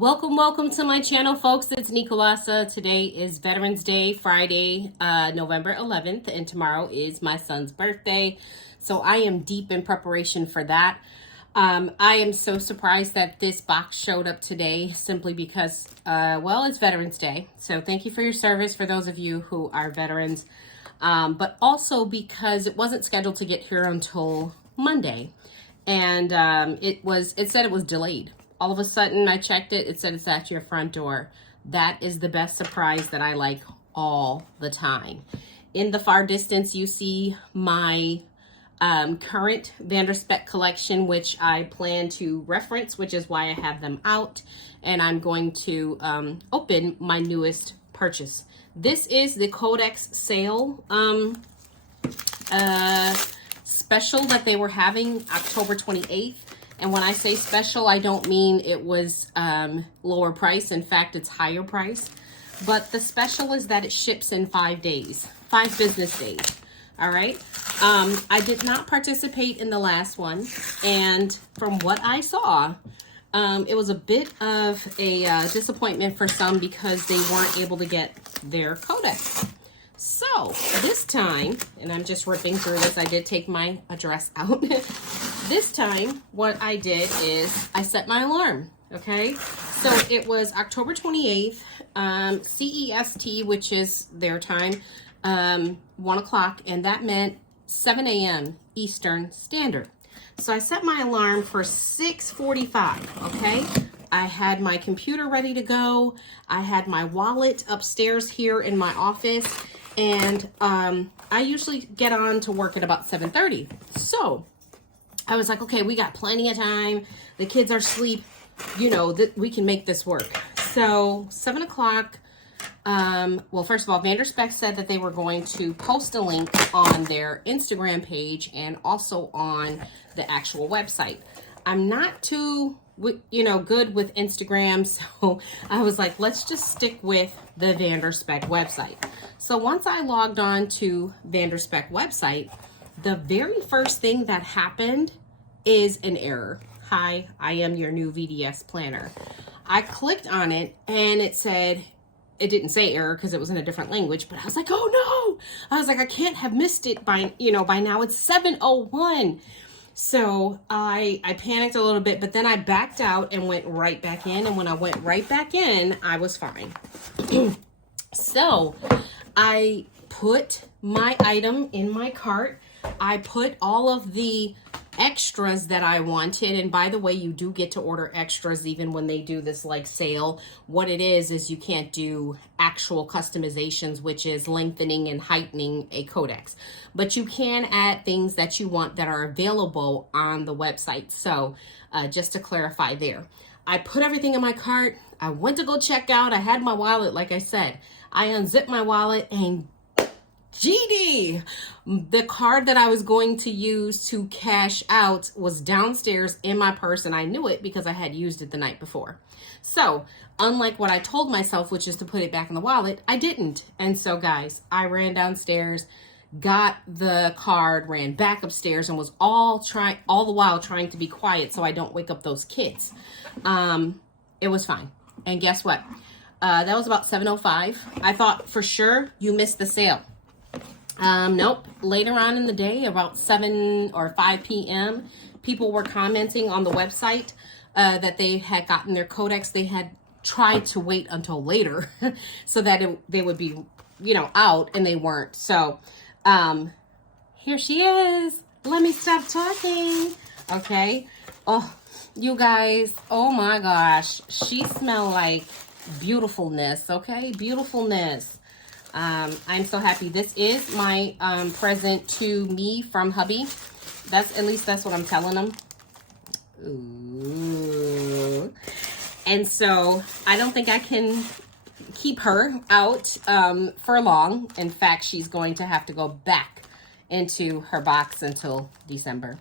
Welcome to my channel, folks. It's Nicolasa. Today is Veterans Day, Friday, November 11th, and tomorrow is my son's birthday. So I am deep in preparation for that. I am so surprised that this box showed up today simply because, well, it's Veterans Day. So thank you for your service for those of you who are veterans, but also because it wasn't scheduled to get here until Monday. And it said it was delayed. All of a sudden, I checked it. It said it's at your front door. That is the best surprise that I like all the time. In the far distance, you see my current Spek collection, which I plan to reference, which is why I have them out. And I'm going to open my newest purchase. This is the Codex sale special that they were having October 28th. And when I say special, I don't mean it was lower price. In fact, it's higher price. But the special is that it ships in 5 days, 5 business days. All right. I did not participate in the last one. And from what I saw, it was a bit of a disappointment for some because they weren't able to get their Codex. So this time, and I'm just ripping through this, I did take my address out. This time, what I did is I set my alarm, okay? So it was October 28th, CEST, which is their time, 1 o'clock, and that meant 7 a.m. Eastern Standard. So I set my alarm for 6:45, okay? I had my computer ready to go. I had my wallet upstairs here in my office, and I usually get on to work at about 7:30. So I was like, okay, we got plenty of time. The kids are asleep. You know, that we can make this work. So 7 o'clock, well, first of all, Spek said that they were going to post a link on their Instagram page and also on the actual website. I'm not too, good with Instagram. So I was like, let's just stick with the Spek website. So once I logged on to Spek website, the very first thing that happened is an error. Hi, I am your new VDS planner. I clicked on it and it said, it didn't say error because it was in a different language, but I was like, oh no. I was like, I can't have missed it by now it's 7:01. So I panicked a little bit, but then I backed out and went right back in. And when I went right back in, I was fine. So I put my item in my cart. I put all of the extras that I wanted. And by the way, you do get to order extras even when they do this like sale. What it is you can't do actual customizations, which is lengthening and heightening a codex. But you can add things that you want that are available on the website. So just to clarify there, I put everything in my cart. I went to go check out. I had my wallet, like I said. I unzipped my wallet and GD, the card that I was going to use to cash out was downstairs in my purse, and I knew it because I had used it the night before. So unlike what I told myself, which is to put it back in the wallet, I didn't. And so guys, I ran downstairs, got the card, ran back upstairs, and was all the while trying to be quiet so I don't wake up those kids. It was fine. And guess what? That was about 7:05. I thought for sure you missed the sale. Nope. Later on in the day, about 7 or 5 p.m., people were commenting on the website that they had gotten their Codex. They had tried to wait until later so that they would be, out, and they weren't. So here she is. Let me stop talking. Okay. Oh, you guys. Oh, my gosh. She smelled like beautifulness. Okay. Beautifulness. I'm so happy. This is my present to me from hubby. At least that's what I'm telling him. Ooh. And so I don't think I can keep her out for long. In fact, she's going to have to go back into her box until December.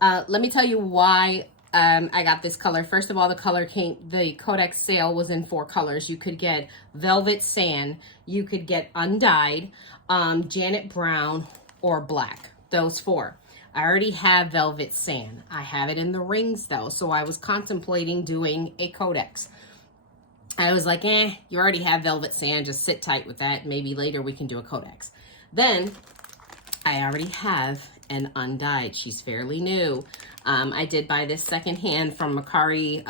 Let me tell you why I got this color. First of all, the Codex sale was in 4 colors. You could get Velvet Sand, you could get Undyed, Janet Brown, or Black. Those 4. I already have Velvet Sand. I have it in the rings though, so I was contemplating doing a Codex. I was like, you already have Velvet Sand. Just sit tight with that. Maybe later we can do a Codex. Then I already have an Undyed. She's fairly new. I did buy this secondhand from Macari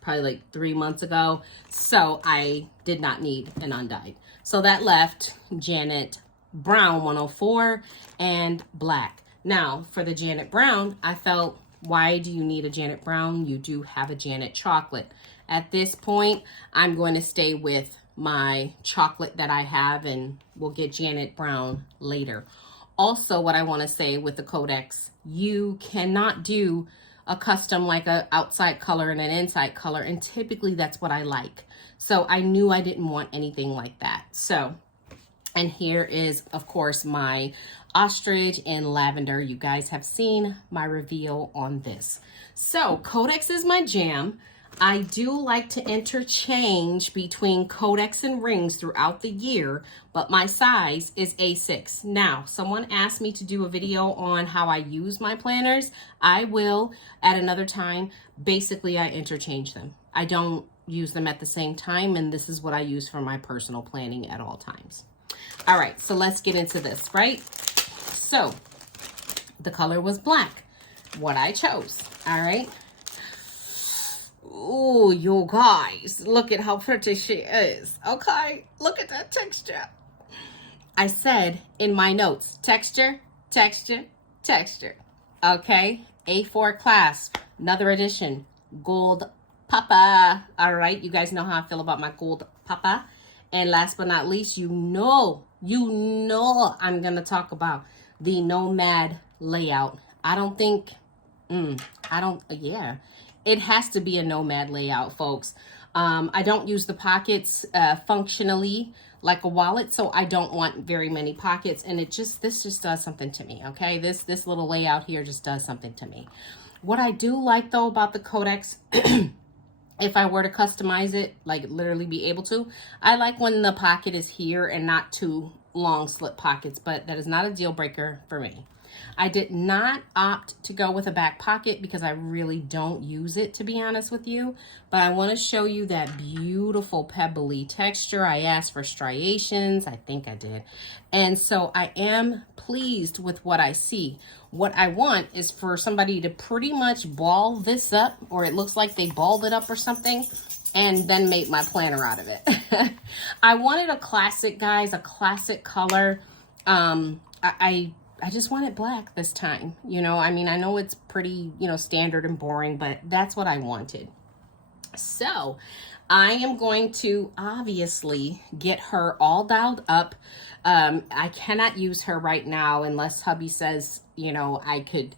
probably like 3 months ago. So I did not need an Undyed. So that left Janet Brown 104 and black. Now for the Janet Brown, I felt, why do you need a Janet Brown? You do have a Janet Chocolate. At this point, I'm going to stay with my chocolate that I have, and we'll get Janet Brown later. Also, what I want to say with the Codex, you cannot do a custom like a outside color and an inside color, and typically that's what I like. So I knew I didn't want anything like that. So, and here is, of course, my ostrich in lavender. You guys have seen my reveal on this. So Codex is my jam. I do like to interchange between Codex and rings throughout the year, but my size is A6. Now, someone asked me to do a video on how I use my planners. I will at another time. Basically, I interchange them. I don't use them at the same time, and this is what I use for my personal planning at all times. All right, so let's get into this, right? So the color was black, what I chose, all right? Oh, you guys, look at how pretty she is. Okay, look at that texture. I said in my notes, texture, texture, texture. Okay, A4 clasp, another edition, gold papa. All right, you guys know how I feel about my gold papa. And last but not least, you know I'm going to talk about the Nomad layout. It has to be a Nomad layout, folks. I don't use the pockets functionally like a wallet, so I don't want very many pockets, and this just does something to me, okay? This little layout here just does something to me. What I do like, though, about the Codex, if I were to customize it, like literally be able to, I like when the pocket is here and not too long slip pockets, but that is not a deal breaker for me. I did not opt to go with a back pocket because I really don't use it, to be honest with you. But I want to show you that beautiful pebbly texture. I asked for striations. I think I did. And so I am pleased with what I see. What I want is for somebody to pretty much ball this up, or it looks like they balled it up or something, and then make my planner out of it. I wanted a classic, guys, a classic color. I just want it black this time. You know, I mean, I know it's pretty, standard and boring, but that's what I wanted. So I am going to obviously get her all dialed up. I cannot use her right now unless hubby says, I could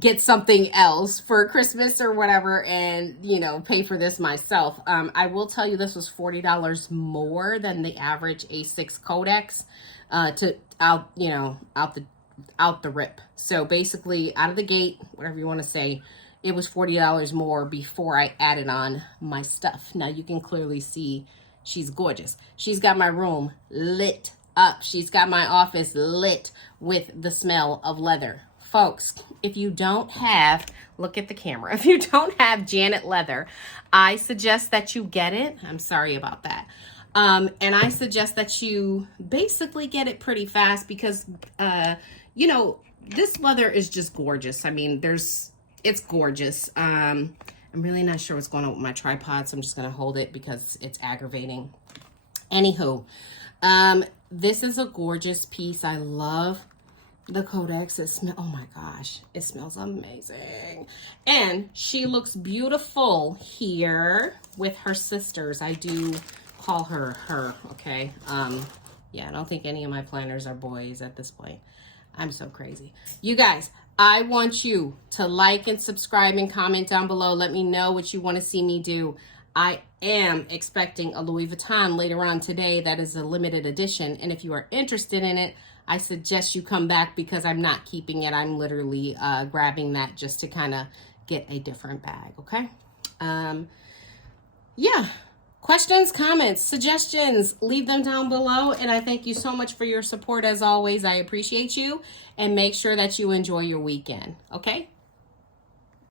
get something else for Christmas or whatever and, pay for this myself. I will tell you this was $40 more than the average A6 Codex out the rip. So basically out of the gate, whatever you want to say, it was $40 more before I added on my stuff. Now you can clearly see she's gorgeous. She's got my room lit up. She's got my office lit with the smell of leather. Folks, if you don't have, look at the camera. If you don't have Janet leather, I suggest that you get it. I'm sorry about that. And I suggest that you basically get it pretty fast because, this leather is just gorgeous. I mean, it's gorgeous. I'm really not sure what's going on with my tripod, so I'm just going to hold it because it's aggravating. Anywho, this is a gorgeous piece. I love the Codex. Oh my gosh, it smells amazing. And she looks beautiful here with her sisters. I do call her, okay? Yeah, I don't think any of my planners are boys at this point. I'm so crazy. You guys, I want you to like and subscribe and comment down below. Let me know what you want to see me do. I am expecting a Louis Vuitton later on today that is a limited edition. And if you are interested in it, I suggest you come back because I'm not keeping it. I'm literally grabbing that just to kind of get a different bag, okay? Yeah. Questions, comments, suggestions, leave them down below. And I thank you so much for your support as always. I appreciate you. And make sure that you enjoy your weekend. Okay?